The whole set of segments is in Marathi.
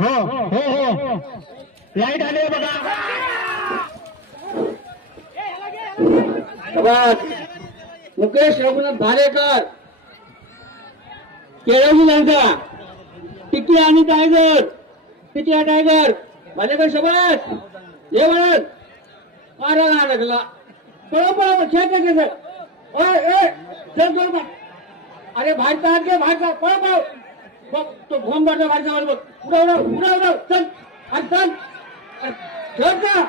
हो हो हो. लाइट आली बघा. मुकेश रघुनाथ भारेकर केळवली लंका टिकी आणि टायगर टिकी आ टायगर भालेकर सोबत ये म्हणत मारा लागला पळो पळो खेळ खेळ खेळ. ए अरे भारतात घे भारतात पळो पळो बघ तो घोम काढतो बाहेरचा बघ पुढे उडव पुढे उडव चल हात चल अरे, खेळ का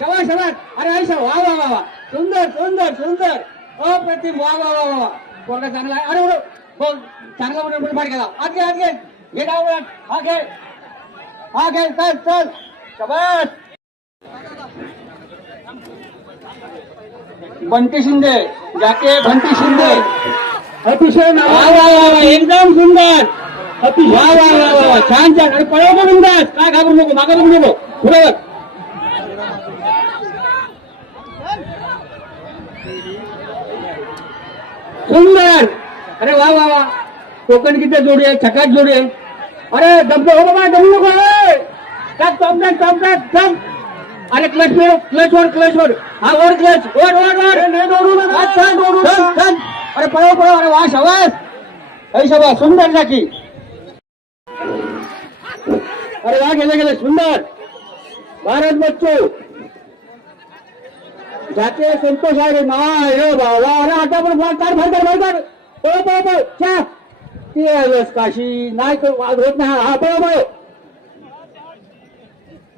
शबास शबास अरे आयशा वा वा वा वा सुंदर सुंदर सुंदर। अप्रतिम वा वा वा वा वा कोणता चांगला आहे अरे उडव हो चांगला म्हणून म्हणून बाहेर गेला हात घे हात घे घे डाव उलट. हा घे हा घे चल चल। शबास बंटी शिंदे जाके बंटी शिंदे। अतिशय वा वा वा वा एकदम सुंदर। वा वा वा वा वा छान छान अरे पळव का बिंदास काय घाबरू नको मागा बघू नको. पुढे बघ. सुंदर. अरे वा वा वा. कोकण किती जोडी आहे छकात जोडी आहे. अरे दमतो हो बाबा दमू नको टॉप टाक टॉप अरे क्लच वर क्लच वर क्लच वर. हा वर क्लच वर वर वर. अरे पळव पळव अरे वा शबास. अरे शबास सुंदर जाकी अरे वा गेले गेले सुंदर. भारत बच्चू. जाते संतोष आहे नाय रे बाबा. अरे आता पण फार काढ फार काढ फार काढ पळव च्या ते आलोस काशी. नाही तर वाद होत नाही. हा पळ पळव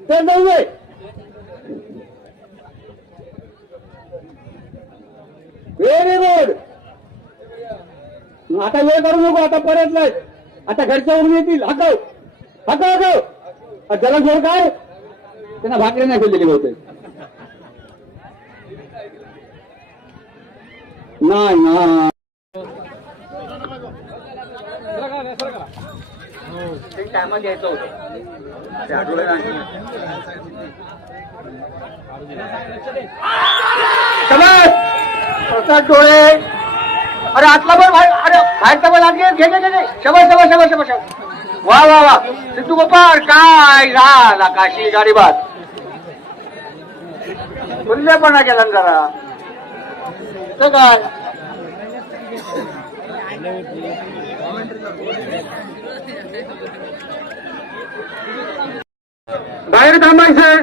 तर जाऊ दे. व्हेरी गुड आता वेळ करू नको आता परत नाही. आता घरच्या उरून येतील. हकव. हकव हकव. त्याला जोड काय? त्यांना भाकरी नाही दिलेली बहुतेक. नाही ना टायमात घ्यायचं प्रसाद डोळे. अरे आतला पण अरे बाहेरचा पण आत घे घे घे घे. शबाश शबाश शबाश शबाश वा वा वा. सिद्धू गोपाळ काय झाला? काशी गाडी बात खुल्लेपणा केला ना जरा. तर काय? बाहेर थांबायचं.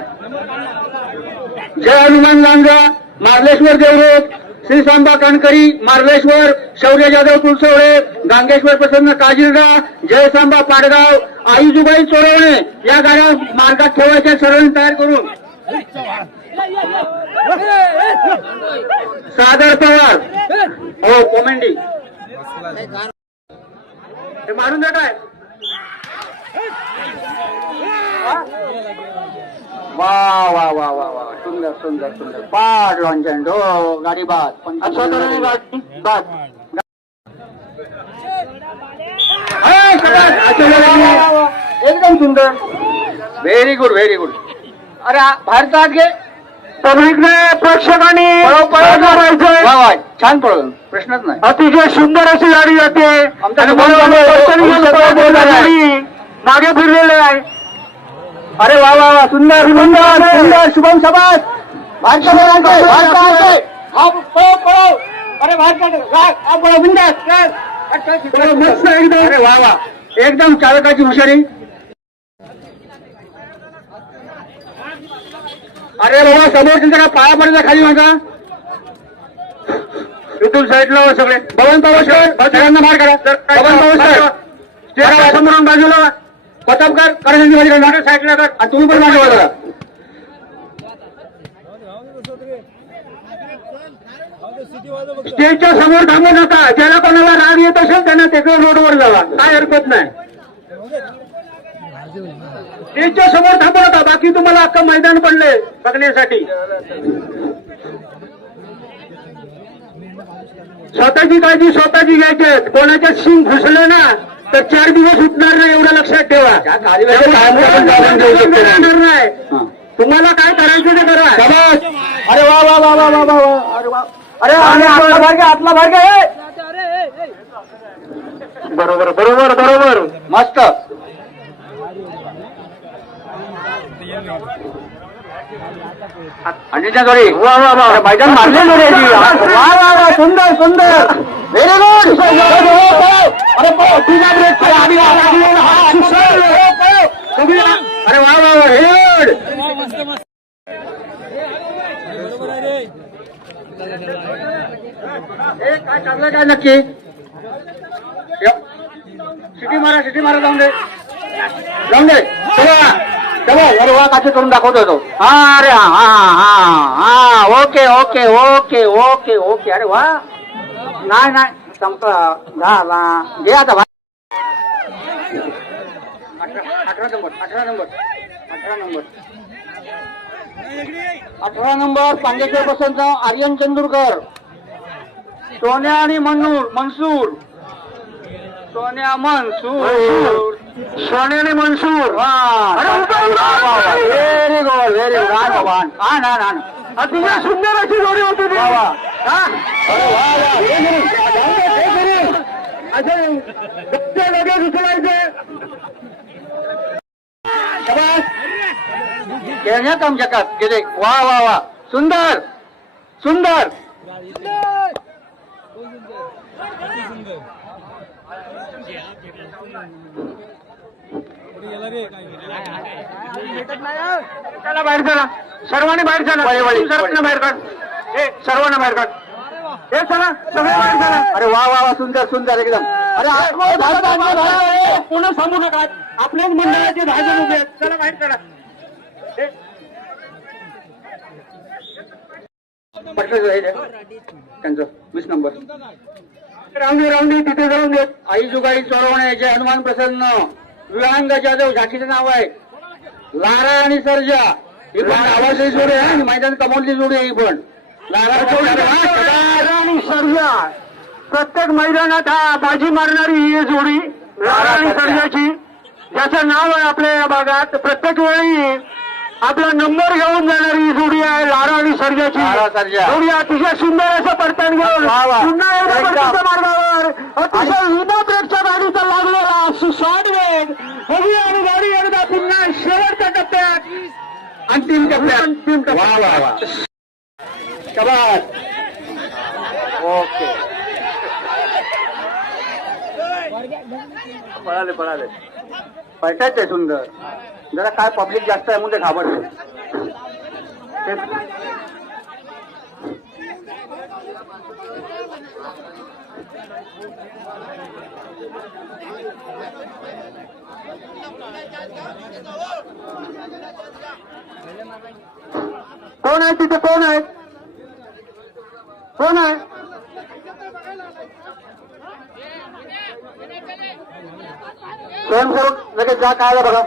जय हनुमान लांजा मार्लेश्वर देवरूप. श्री सांबा कणकरी मार्लेश्वर शौर्य जाधव तुळसवळे गांगेश्वर प्रसन्न काजिरगा जय सांबा पाडगाव आईजुबाई चोरवणे या गाड्या मार्गात ठेवायच्या सरळ तयार करून. सादर पवार. हो कोमेंडी. मारून देत आहे वा वा वा वा वा. सुंदर सुंदर सुंदर. लॉन्चन हो गाडी बाद. अच्छा गाडी बाद. सगळं आशीर्वाद. एकदम सुंदर. व्हेरी गुड व्हेरी गुड अरे हात घे. सगळीकडे प्रेक्षकांनी छान पळव. प्रश्नच नाही. अतिशय सुंदर अशी गाडी जाते. आमच्या मागे फिरलेले आहे अरे वा वा वा सुंदर सुंदर सुंदर शुभम शबास. हा, हा, मस्त एकदम. अरे वा वा. एकदम चालकाची हुशारी. अरे बाबा समोर जरा पाया पडायचा खाली माझा इथून साईडला वा सगळे. पवन पावसकर सगळ्यांना मार करा. पवन पावसकर पतापकर मागे साईडला कर आणि तुम्ही पण मागे बघा. स्टेजच्या समोर थांबू नका. ज्याला कोणाला राग येत असेल त्यांना तिकडे रोडवर जावा. काय हरकत नाही. स्टेजच्या समोर थांबू नका. बाकी तुम्हाला अख्खं मैदान पडले बघण्यासाठी. स्वतःची काळजी स्वतःची घ्यायची. कोणाच्या शिंग घुसले ना तर चार दिवस उठणार नाही एवढं लक्षात ठेवा. नाही. तुम्हाला काय करायचं ते करा. अरे वा वा वा वा वा वा अरे वा. अरे आतला भाग आतला भाग! बरोबर बरोबर बरोबर. मस्त. अंजीच्या जोडी वा वा वा. मैदान मारले. वा वा वा सुंदर सुंदर. व्हेरी गुड अरे वा, वा, हा, व्हेरी गुड ए काय चाललंय काय नक्की? सिटी मारा सिटी मारा जाऊन दे. जाऊन दे. चला. चला अरे वा काचे करून दाखवतो तो. हा अरे हा हा हा हा. Okay okay okay okay okay. अरे वा. नाही नाही. संपला. झाला घे आता भा- अठरा नंबर अठरा नंबर अठरा नंबर. अठरा नंबर पांडेश्वर बसंत आर्यन चंदूरकर सोन्या आणि मनूर मनसूर. सोन्या मनसूर. मनसूर. उभा, उभा, उभा. व्हेरी गुड व्हेरी गुड हा भगवान. हा ना ना. अतिशय सुंदर अशी जोडी होती ती वा. वा असे उचलायचे खेळण्यात आमच्या जगात गेले वा वा वा. सुंदर सुंदर. चला बाहेर चला. सर्वांनी बाहेर चला. सर्वांना बाहेर काढ. हे सर्वांना बाहेर काढ. हे चला सगळे बाहेर चला. अरे वा वा वा सुंदर सुंदर एकदम. अरे जा, ए. पुन्हा थांबू नका. आपल्याच मंडळाचे दहा जण उभे आहेत. चला बाहेर चला. हे, हे. त्यांचं वीस नंबर. राहून दे तिथे जाऊन दे आई जुगाई चोरवणे जय हनुमान प्रसन्न. विवांग जाधव झाकीचं नाव आहे. लारा आणि सर्जा. ही पण नावाची जोडी आहे मैदान कमवली जोडी आहे ही पण. लारा आणि सर्जा. लारा आणि सर्जा. प्रत्येक मैदानात हा बाजी मारणारी ही जोडी लारा आणि सर्जाची. ज्याचं नाव आहे आपल्या या भागात प्रत्येक वेळी आपला नंबर घेऊन जाणारी ही जोडी आहे लारा आणि सर्जाची. लारा, सर्जा. जोडी अतिशय सुंदर असं पडताळ घेऊन वा, वा. पुन्हा एकदा एकदम. परतीच्या मार्गावर. अतिशय विना गाडीचा लागलेला सुसाट वेग बघूया आणि गाडी पुन्हा शेवटच्या टप्प्यात अंतिम टप्प्यात अंतिम शाबास ओके. पळाले पळाले. पळतात ते सुंदर. जरा काय पब्लिक जास्त आहे म्हणून ते घाबरते. कोण आहे तिथे? कोण आहे? कोण आहे? स्वयंसेवक लगेच जा काय बघा.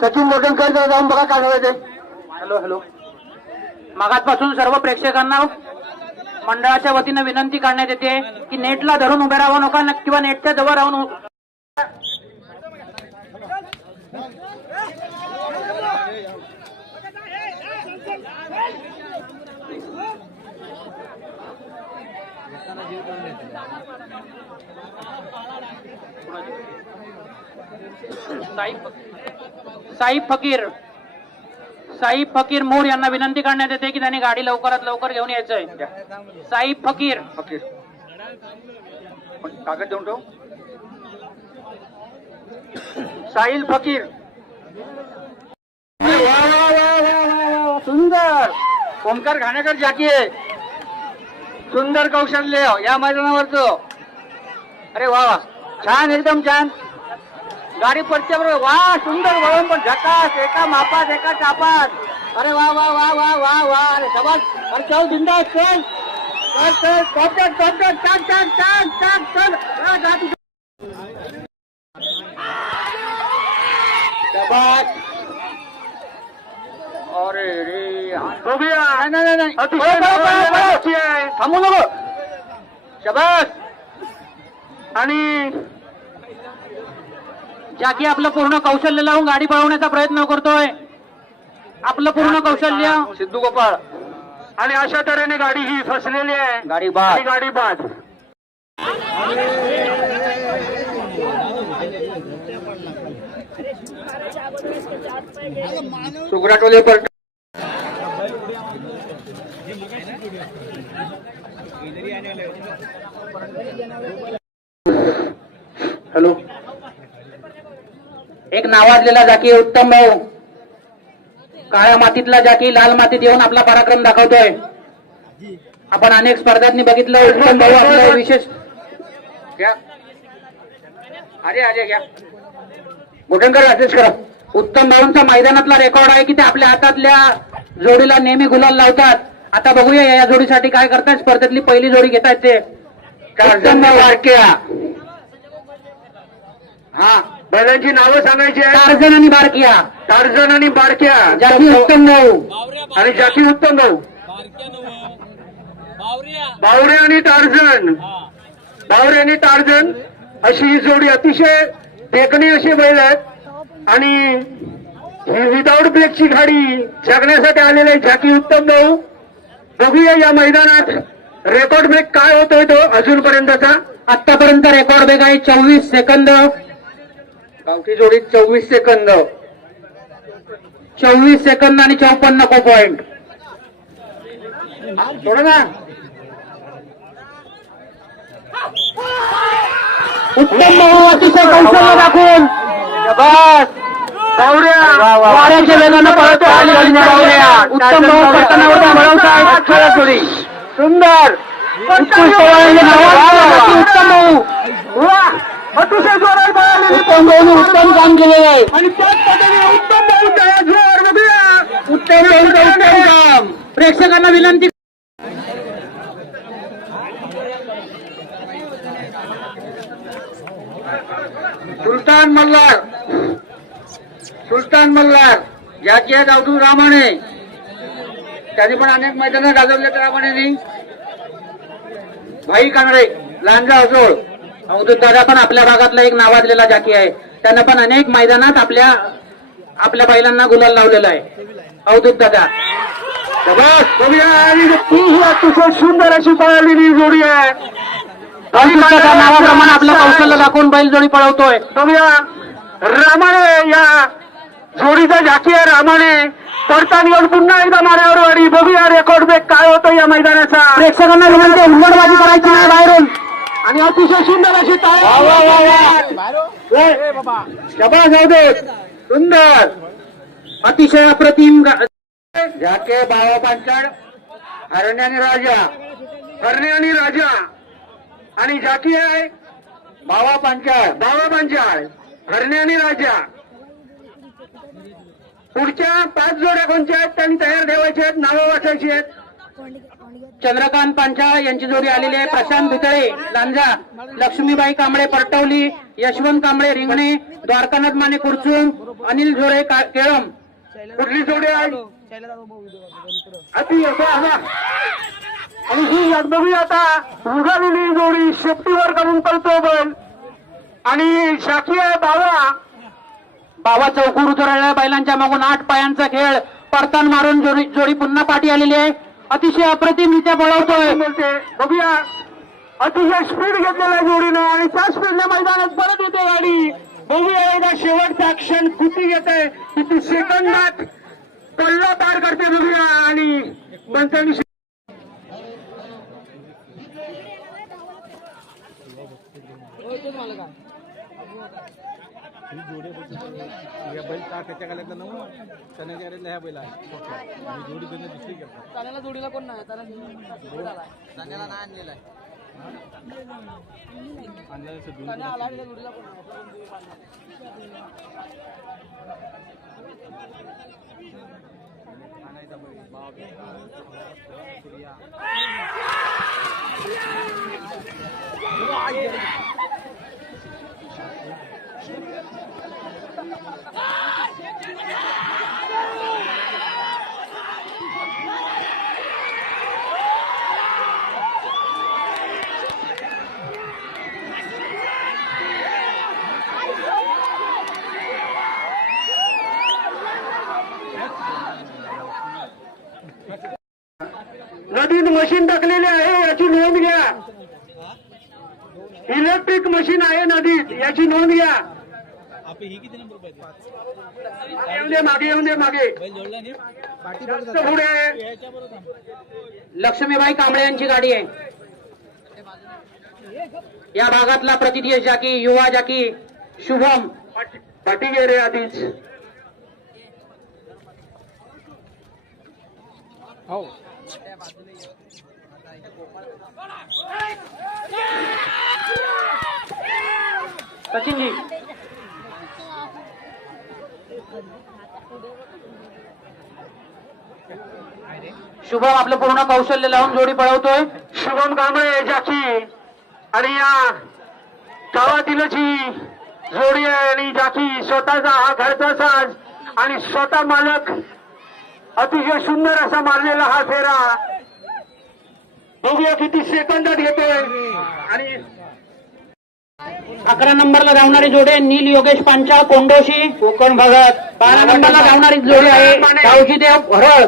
सचिन गोटेंकर जाऊन बघा काय झालं ते हॅलो हॅलो. मागासपासून सर्व प्रेक्षकांना मंडळाच्या वतीनं विनंती करण्यात येते की नेटला धरून उभे राहू नका किंवा नेटच्या जवळ राहून साईब फकीर. साईब फकीर मोर यांना विनंती करण्यात येते की त्यांनी गाडी लवकरात लवकर घेऊन यायचंय. साईब फकीर. पण कागद देऊन ठेव? साहिल फकीर वा वा वा वा वा सुंदर ओमकार घाणेकर जाकी सुंदर कौशल्य या मैदानावरचं अरे वा वा छान एकदम छान गाडी पडते बरोबर वा सुंदर वळण पण झकास एका मापात एका चापात अरे वा वा वा वा वा वा अरे शबास अरे चल जिंदा चल चल चल चल चल चल चल चल चल चल हा, जा तू. शबास अरे रे हा. बघूया नाही नाही नाही. अतिशय पळो, पळो, पळो, पळो. नावाची आहे. थांबू नको. शबास. आणि ज्या की आपलं पूर्ण कौशल्य लावून गाडी पळवण्याचा प्रयत्न करतोय. आपलं पूर्ण कौशल्य. सिद्धू गोपाळ. आणि अशा तऱ्हेने गाडी ही फसलेली आहे. गाडी बाद. गाडी बाद. सुगराटोले पर हॅलो. एक नावाजलेला जाकी उत्तम भाऊ. काळ्या मातीतला जाकी लाल मातीत येऊन आपला पराक्रम दाखवतोय. आपण अनेक स्पर्धांनी बघितलं उत्तम भाऊ आपलं विशेष. घ्या. अरे अरे घ्या. मोठ्यांकर असेच करा. उत्तम भाऊंचा मैदानातला रेकॉर्ड आहे की ते आपल्या हातातल्या जोडीला नेहमी गुलाल लावतात. आता बघूया या जोडीसाठी काय करतायत. स्पर्धेतली पहिली जोडी घेतायत ते. टार्झन बारक्या हा बैलांची नावं सांगायची आहेत. टार्झन आणि बारकिया. टार्झन आणि बारक्या. जाकी उत्तम भाऊ. आणि जाकी उत्तम भाऊ. बावरे आणि टार्झन. बावरे आणि टार्झन अशी ही जोडी अतिशय देखणी अशी बैल आहेत. आणि ही विदाऊट ब्रेकची गाडी जगण्यासाठी आलेले झाकी उत्तम भाऊ. बघूया या मैदानात रेकॉर्ड ब्रेक काय होतोय तो अजूनपर्यंतचा. आतापर्यंत रेकॉर्ड बेग आहे. चोवीस सेकंद गावठी जोडीत चोवीस सेकंद. चोवीस सेकंद आणि चौपन्न को पॉइंट थोडं ना. उत्तम अतिशय कौशल्य दाखवून. बस वाऱ्याच्या वेगानं पळतो. उत्तम भाऊ मिळवतायत. खेळत जोडी. सुंदर. उत्कृष्ट उत्तम भाऊ उत्तम उत्तम काम केलेलं आहे. आणि त्याच पद्धतीने उत्तम काम. प्रेक्षकांना विनंती सुलतान मल्हार. सुलतान मल्हार. याची आहे गावठू रामाने. त्यांनी पण अनेक मैदानं गाजवले रामाने भाई कांगडे लांजा असोळ अवधूत दादा पण आपल्या भागातला एक नावाजलेला जाकी आहे. त्यानं पण अनेक मैदानात आपल्या आपल्या बैलांना गुलाल लावलेला आहे. अवधूत दादा. ही अतिशय सुंदर अशी पळालेली जोडी आहे. नावाप्रमाणे आपलं कौशल्य दाखवून बैल जोडी पळवतोय. बघूया. रामाने या जोडीचा झाकी आहे रामाने. येऊन पुन्हा एकदा माऱ्यावर वाडी. बघूया रेकॉर्ड ब्रेक काय होतो या मैदानाचा. प्रेक्षकांना विनंती हुंबडबाजी करायची नाही बाहेरून. आणि अतिशय सुंदर अशी शबा जाऊ सुंदर. अतिशय अप्रतिम झाके बाबा पांचाळ हरण्याने राजा. हरणे आणि राजा. आणि झाकी आहे बाबा पांचाळ. बाबा पांचाळ. हरणे आणि राजा. पुढच्या पाच जोड्या कोणत्या आहेत? त्यांनी तयार ठेवायच्या आहेत नावं वाचायची आहेत. चंद्रकांत पांचाळ यांची जोडी आलेली आहे. प्रशांत भितळे लांजा लक्ष्मीबाई कांबळे परटवली यशवंत कांबळे रिंगणे द्वारकानाथ माने कुरचूम अनिल झोरे केळम. कुठली जोडी आहे? अति आणि ही बघूया आता. उगालेली जोडी शेपटीवर काढून पडतो बल. आणि शाकीय बावा बाबा चौकूर उतरलेल्या बैलांच्या मागून आठ पायांचा खेळ. परतान मारून जोडी जोडी पुन्हा पाठी आलेली आहे. अतिशय अप्रतिमरित्या पळवतोय बोलते. बघूया. अतिशय स्पीड घेतलेल्या जोडीनं आणि त्या स्पीडने मैदानात परत येते गाडी. बघूया एकदा शेवटचा क्षण कुठे येते किती सेकंदात कल्ला पार करते बघूया. आणि पंचावन्न या बैल का त्याच्या गाल्यातला नऊ त्याने गाड्यातला ह्या बैल आहे. आणि जोडी त्यांना दुसरी करतात ताण्याला जोडीला कोण नाही? ताण्याला नाही. आणलेला आहे. जोडीला कोण नाही आणायचा बैल बाप सूर्या नदीत मशीन टाकलेली आहे याची नोंद घ्या. इलेक्ट्रिक मशीन आहे नदीत याची नोंद घ्या. ही येऊन दे मागे येऊन दे मागे. जास्त पुढे. लक्ष्मीबाई कांबळे यांची गाडी आहे. या भागातला प्रतिनिधी जाकी युवा जाकी शुभम पाठी गे रे आधीच. हो. सचिनजी. शुभम आपलं पूर्ण कौशल्य लावून जोडी पळवतोय. शुभम कांबळे जाकी. आणि या गावातील जी जोडी आहे आणि जाकी स्वतःचा हा घरचा साज आणि स्वतः मालक अतिशय सुंदर असा मारलेला हा फेरा. बघूया किती सेकंदात घेतोय आणि अकरा नंबरला धावणारी जोडी आहे. नील योगेश पांचा कोंडोशी. कोकण भागात. बारा नंबरला धावणारी जोडी आहे. गावची देव हरळ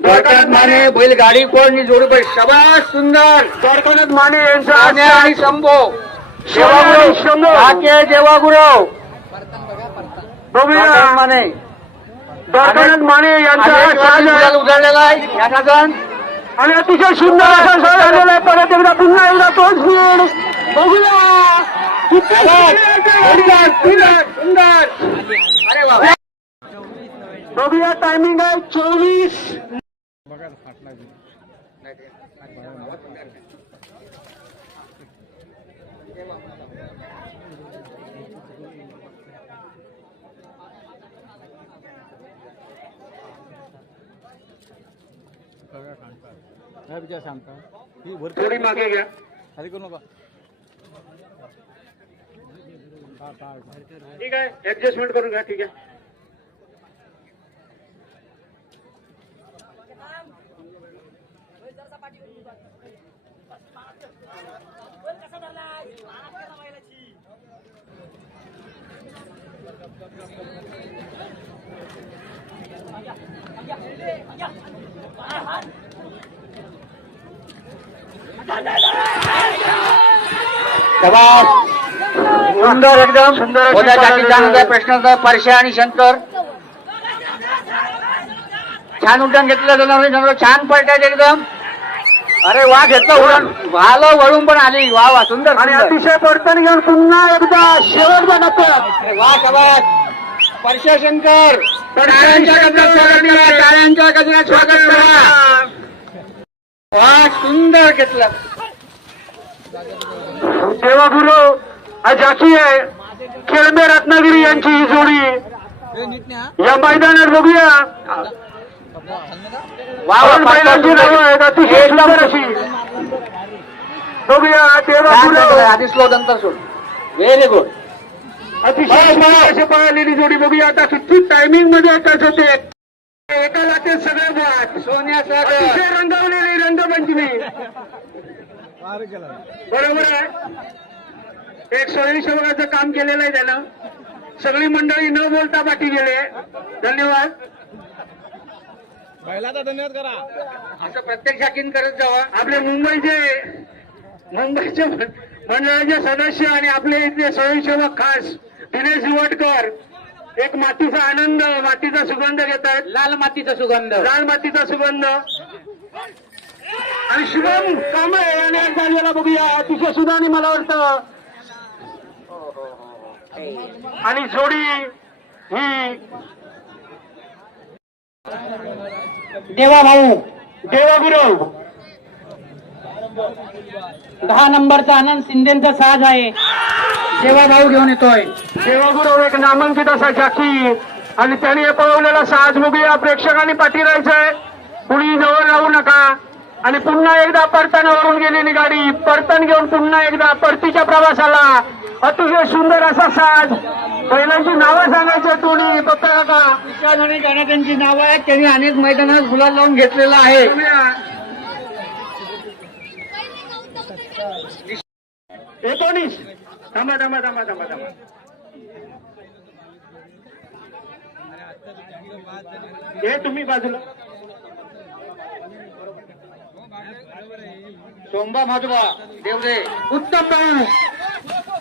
द्वारकानाथ माने. बैलगाडी कोण जोडी बैल शबाश सुंदर. द्वारकानाथ माने. यांचा आणि शंभो. सेवागुरु शंभू. आके देवागुरव. बघूया. माने. द्वारकानाथ माने. यांचा. उजाडलेला आहे. याचा जण आणि अतिशय सुंदर असा सण झालेला आहे मी विचार सांगता ही। वरती थोडी मागे घ्या खाली करू नका ठीक आहे ऍडजस्टमेंट करून घ्या ठीक आहे Yeah. सुंदर एकदम. सुंदर. प्रश्नाचा परशा आणि शंकर. छान उड्डाण घेतलं जनावर छान पडतात एकदम. अरे वा घेतलं उडण झालं वळून पण आली. वा वा सुंदर आणि. अतिशय पडताना घेऊन पुन्हा एकदा टप्प्यात अरे वा शबास परशा शंकर. टाळ्यांच्या गजरात स्वागत करा. टाळ्यांच्या गजरात स्वागत करा. वा सुंदर घेतलं. देवागुरु अजाकी आहे खेळमे रत्नागिरी यांची ही जोडी. या मैदानात बघूया. वा वा दोन बैलांची नावं आहेत अतिशय सुंदर अशी. बघूया देवागुरु आधी स्लो नंतर सोड. व्हेरी गुड अतिशय सुंदर अशी पळालेली जोडी बघूया. आता किती टायमिंगमध्ये टच होते एका लाटेत सगळे बाद सोन्या अतिशय रंगवलेली रंगपंचमी बरोबर आहे. एक स्वयंसेवकाचं काम केलेलं आहे त्यानं. सगळी मंडळी न बोलता बाकी गेले. धन्यवाद. पहिला धन्यवाद करा. असं प्रत्येक शाखीन करत जावा. आपले मुंबईचे मुंबईचे मंडळाचे सदस्य आणि आपले इथले स्वयंसेवक खास दिनेश वटकर एक मातीचा आनंद मातीचा सुगंध घेत आहेत लाल मातीचा सुगंध. लाल मातीचा सुगंध. आणि शुभम कांबळे याने आज झालेला बघूया. अतिशय सुधाने मला वाटतं. आणि जोडी ही देवा भाऊ देवागुरव दहा नंबरचा आनंद शिंदेचा साज आहे. देवा भाऊ घेऊन येतोय. देवागुरव एक नामांकित असा जाकी आणि त्याने हे पळवलेला साज बघूया. प्रेक्षकांनी पाठी राहायचंय. कुणी जवळ राहू नका. आणि पुन्हा एकदा परतानावरून गेलेली गाडी. परतन घेऊन पुन्हा एकदा परतीच्या प्रवासाला. अतिशय सुंदर असा साज. बैलांची नावं सांगायचं कोणी पप्पा काका विशाल आणि गणाथांची नावं आहेत. त्यांनी अनेक मैदानात गुलाल लावून घेतलेला आहे. एकोणीस. थांबा थांबा थांबा थांबा थांबा. हे तुम्ही बाजूला. सोमबा माधुबा देवरे. उत्तम भाऊ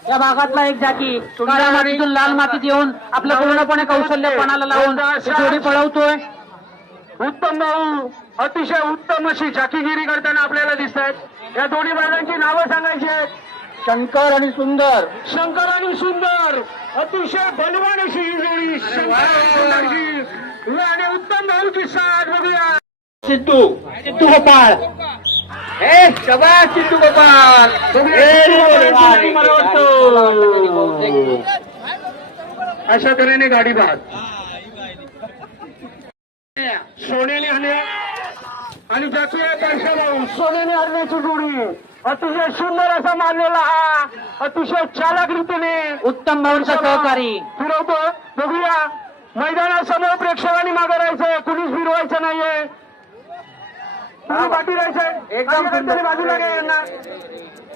या भागातला एक जाकी काळ्या मातीतून लाल मातीत येऊन आपलं पूर्णपणे कौशल्य पणाला लावून जोडी पळवतोय. उत्तम भाऊ. अतिशय उत्तम अशी झाकीगिरी करताना आपल्याला दिसत आहेत या दोन्ही बैलांची नावं सांगायची आहेत. शंकर आणि सुंदर. शंकर आणि सुंदर. अतिशय बलवान अशी ही जोडी. शंकर आणि सुंदरची. आणि उत्तम भाऊची साथ बघूया. सिद्धू सिद्धू गोपाळ. हे शबाश सिद्धू गोपाळ. मला वाटतं अशा तऱ्हेने गाडी बाद सोन्याने हरले आणि भाऊ सोन्याने हरण्याची जोडी. अतिशय सुंदर असा मानलेला हा. अतिशय चालक रीतीने. उत्तम भाऊंचा सहकारी. फिरवतो बघूया. मैदानासमोर प्रेक्षकांनी मागे राहायचंय. कुणीच फिरवायचं नाहीये. तुम्ही पाठी राहायचंय? एकदम बाजूला घ्या यांना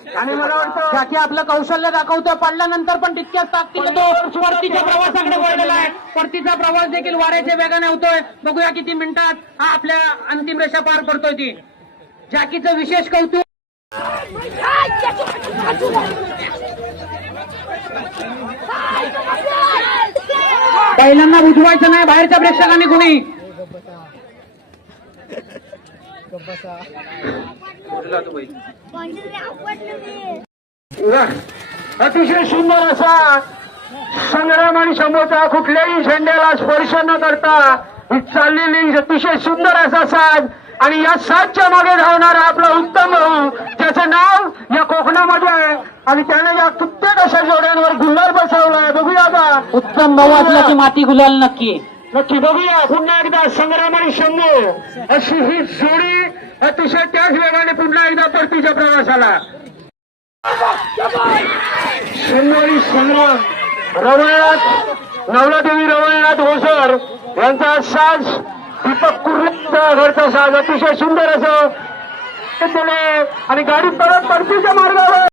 आणि मला वाटतं जाकी आपलं कौशल्य दाखवतोय पडल्यानंतर पण तितक्याच ताकदीने तो परतीच्या प्रवासाकडे वळलेला आहे परतीचा प्रवास देखील वाऱ्याच्या वेगाने होतोय बघूया किती मिनिटात हा आपल्या अंतिम रेषा पार करतोय ती जाकीचं विशेष कौतुक बैलांना बुजवायचं नाही बाहेरच्या प्रेक्षकांनी कुणी अतिशय सुंदर असा संग्राम आणि समोरचा कुठल्याही झेंड्याला स्पर्श न करता ही चाललेली अतिशय सुंदर असा साज आणि या साजच्या मागे धावणारा आपला उत्तम भाऊ ज्याचं नाव या कोकणामध्ये आहे. आणि त्याने या कित्येक अशा जोड्यांवर गुल्हार बसवलाय. बघूया आता. उत्तम भाऊ असला की माती गुलाल नक्की नक्की बघूया. पुन्हा एकदा संग्राम आणि शंभू. अशी ही जोडी अतिशय त्याच वेगाने पुन्हा एकदा परतीच्या प्रवासाला. शंभू आणि संग्राम. रवळनाथ नवलादेवी रवळनाथ ओसर यांचा साज दीपक कुर्लेचा घरचा साज अतिशय सुंदर असं. आणि गाडी परत परतीच्या मार्गावर.